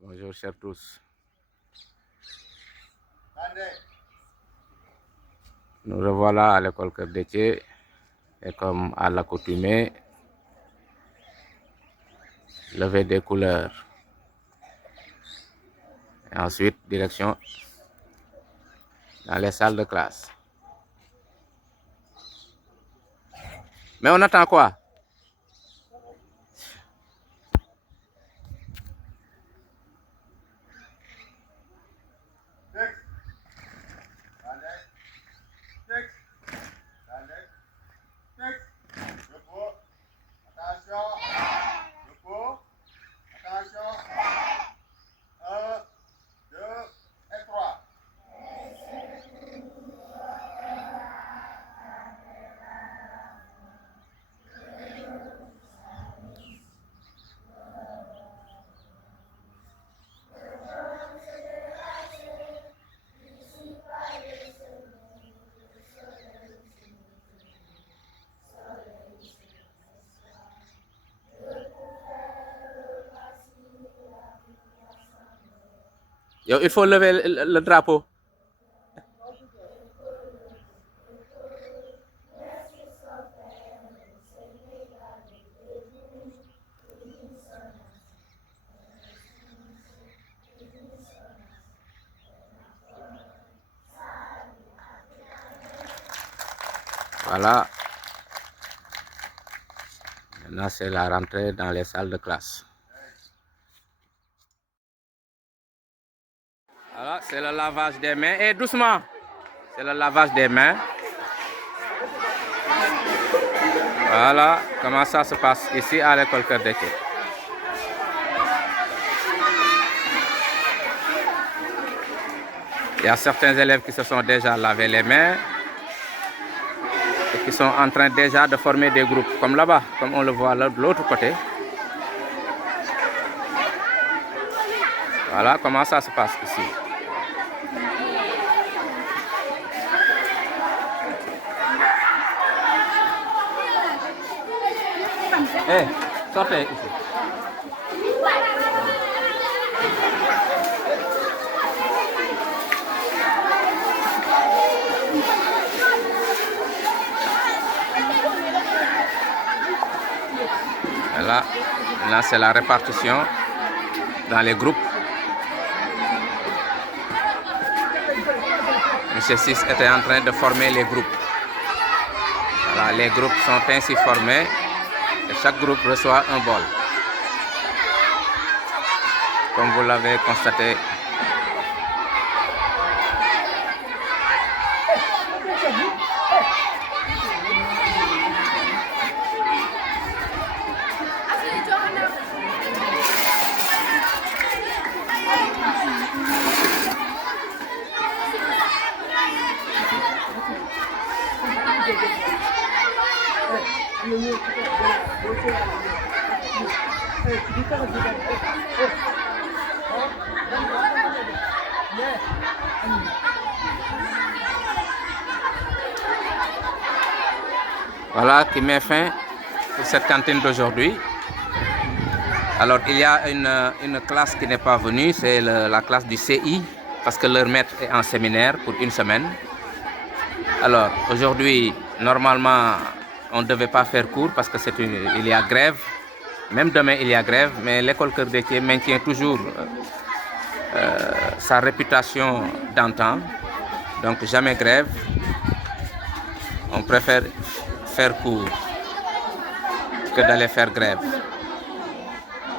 Bonjour chers tous. Nous revoilà à l'école Cœur d'Étier et comme à l'accoutumée, levée des couleurs. Et ensuite, direction dans les salles de classe. Mais on attend quoi? Yo, il faut lever le drapeau. Voilà. Maintenant, c'est la rentrée dans les salles de classe. Voilà, c'est le lavage des mains. Et doucement, c'est le lavage des mains. Voilà comment ça se passe ici à l'école Cœur d'Étier. Il y a certains élèves qui se sont déjà lavé les mains et qui sont en train déjà de former des groupes, comme là-bas, comme on le voit de l'autre côté. Voilà comment ça se passe ici. Hey, sortez ici. Voilà, là c'est la répartition dans les groupes. Monsieur 6 était en train de former les groupes. Voilà, les groupes sont ainsi formés et chaque groupe reçoit un bol. Comme vous l'avez constaté. Voilà qui met fin pour cette cantine d'aujourd'hui. Alors il y a une classe qui n'est pas venue, c'est la classe du CI, parce que leur maître est en séminaire pour une semaine. Alors aujourd'hui, normalement, on ne devait pas faire cours parce que il y a grève. Même demain, il y a grève, mais l'école Cœur d'Étier maintient toujours sa réputation d'antan. Donc jamais grève. On préfère faire cours que d'aller faire grève.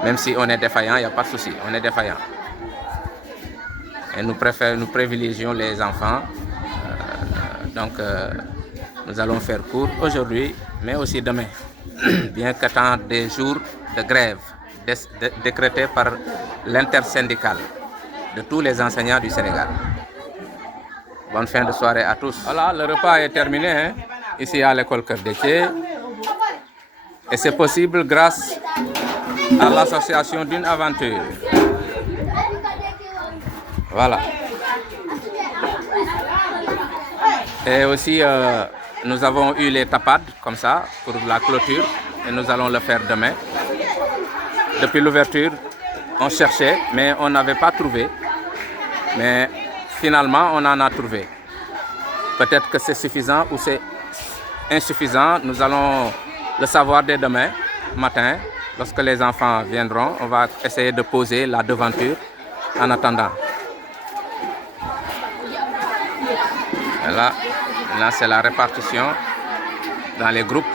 Même si on est défaillant, il n'y a pas de souci, on est défaillant. Et nous privilégions les enfants. Nous allons faire cours aujourd'hui, mais aussi demain. Bien qu'étant des jours de grève décrétés par l'intersyndicale de tous les enseignants du Sénégal. Bonne fin de soirée à tous. Voilà, le repas est terminé hein, ici à l'école Cœur d'Étier. Et c'est possible grâce à l'association d'une aventure. Voilà. Et aussi, nous avons eu les tapades comme ça pour la clôture et nous allons le faire demain. Depuis l'ouverture On cherchait, mais on n'avait pas trouvé. Mais finalement, on en a trouvé. Peut-être que c'est suffisant ou c'est insuffisant. Nous allons le savoir dès demain matin. Lorsque les enfants viendront, on va essayer de poser la devanture en attendant. Là, c'est la répartition dans les groupes.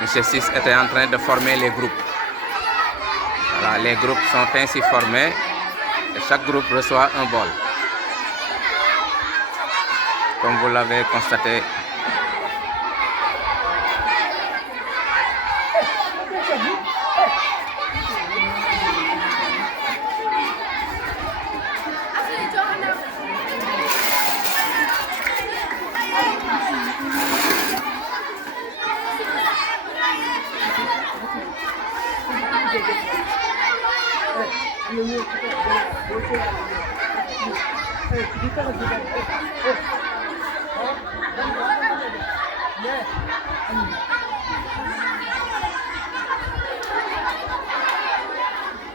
M. 6 était en train de former les groupes. Voilà, les groupes sont ainsi formés et chaque groupe reçoit un bol. Comme vous l'avez constaté.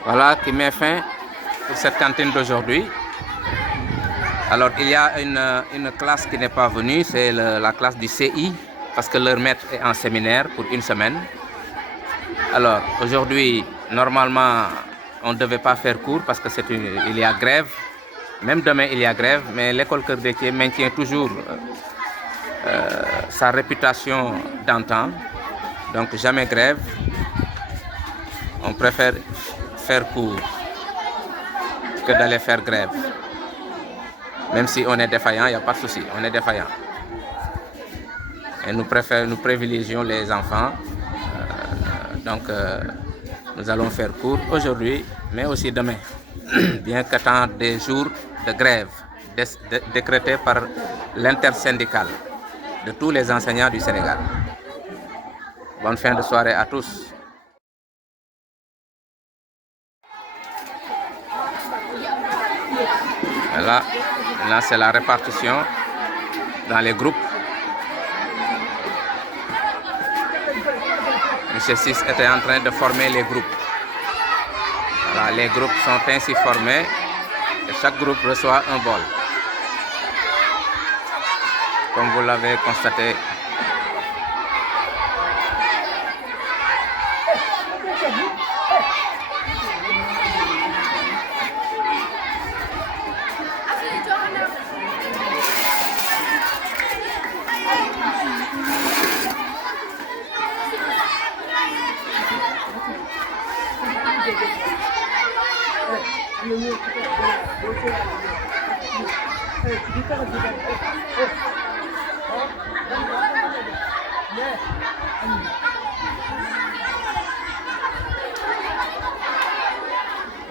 Voilà qui met fin pour cette cantine d'aujourd'hui. Alors il y a une classe qui n'est pas venue, c'est la classe du CI, parce que leur maître est en séminaire pour une semaine. Alors aujourd'hui, normalement, on ne devait pas faire cours parce que il y a grève. Même demain, il y a grève, mais l'école Cœur d'Étier maintient toujours sa réputation d'antan. Donc jamais grève. On préfère faire cours que d'aller faire grève. Même si on est défaillant, il n'y a pas de souci, on est défaillant. Et nous privilégions les enfants. Nous allons faire cours aujourd'hui, mais aussi demain. Bien qu'attend des jours de grève décrétés par l'intersyndicale de tous les enseignants du Sénégal. Bonne fin de soirée à tous. Là, c'est la répartition dans les groupes. M. 6 était en train de former les groupes. Voilà, les groupes sont ainsi formés et chaque groupe reçoit un bol. Comme vous l'avez constaté.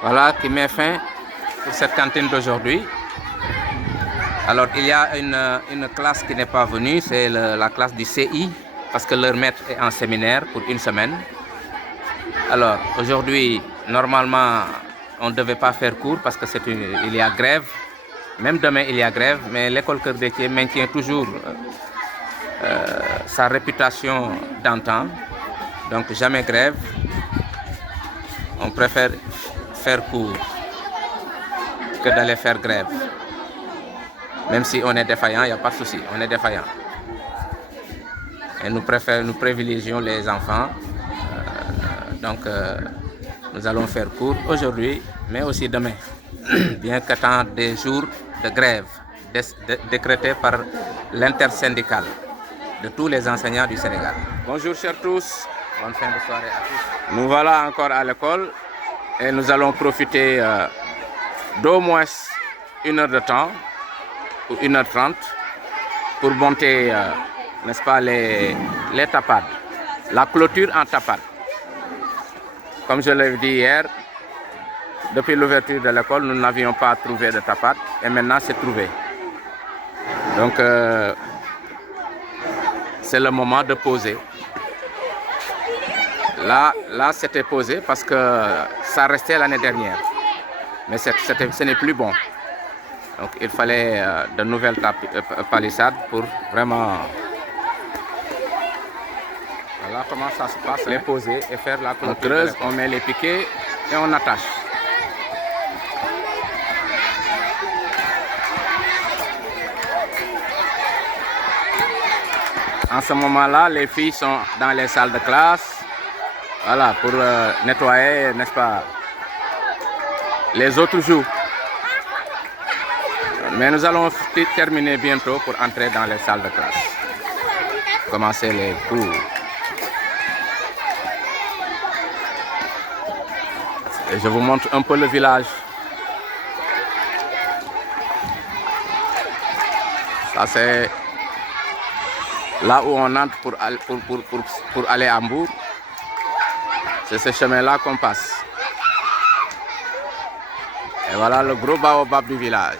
Voilà qui met fin pour cette cantine d'aujourd'hui. Alors il y a une classe qui n'est pas venue, c'est la classe du CI, parce que leur maître est en séminaire pour une semaine. Alors aujourd'hui, normalement, on ne devait pas faire cours parce que il y a grève. Même demain, il y a grève, mais l'école Cœur d'Étier maintient toujours sa réputation d'antan. Donc jamais grève. On préfère faire cours que d'aller faire grève. Même si on est défaillant, il n'y a pas de souci, on est défaillant. Et nous privilégions les enfants. Nous allons faire cours aujourd'hui, mais aussi demain. Bien qu'attend des jours de grève décrétés par l'intersyndicale de tous les enseignants du Sénégal. Bonjour chers tous, bonne fin de soirée à tous. Nous voilà encore à l'école et nous allons profiter d'au moins 1 heure de temps, ou 1h30, pour monter, n'est-ce pas, les tapades, la clôture en tapade. Comme je l'ai dit hier, depuis l'ouverture de l'école, nous n'avions pas trouvé de tapade et maintenant c'est trouvé. Donc, c'est le moment de poser. Là c'était posé parce que ça restait l'année dernière. Mais ce n'est plus bon. Donc, il fallait de nouvelles palissades pour vraiment... Voilà comment ça se passe. Les poser et faire la clôture. On creuse, on met les piquets et on attache. En ce moment-là, les filles sont dans les salles de classe. Voilà, pour nettoyer, n'est-ce pas? Les autres jouent. Mais nous allons terminer bientôt pour entrer dans les salles de classe. Commencer les cours. Et je vous montre un peu le village. Ça c'est là où on entre pour aller à Hambourg. C'est ce chemin-là qu'on passe. Et voilà le gros baobab du village.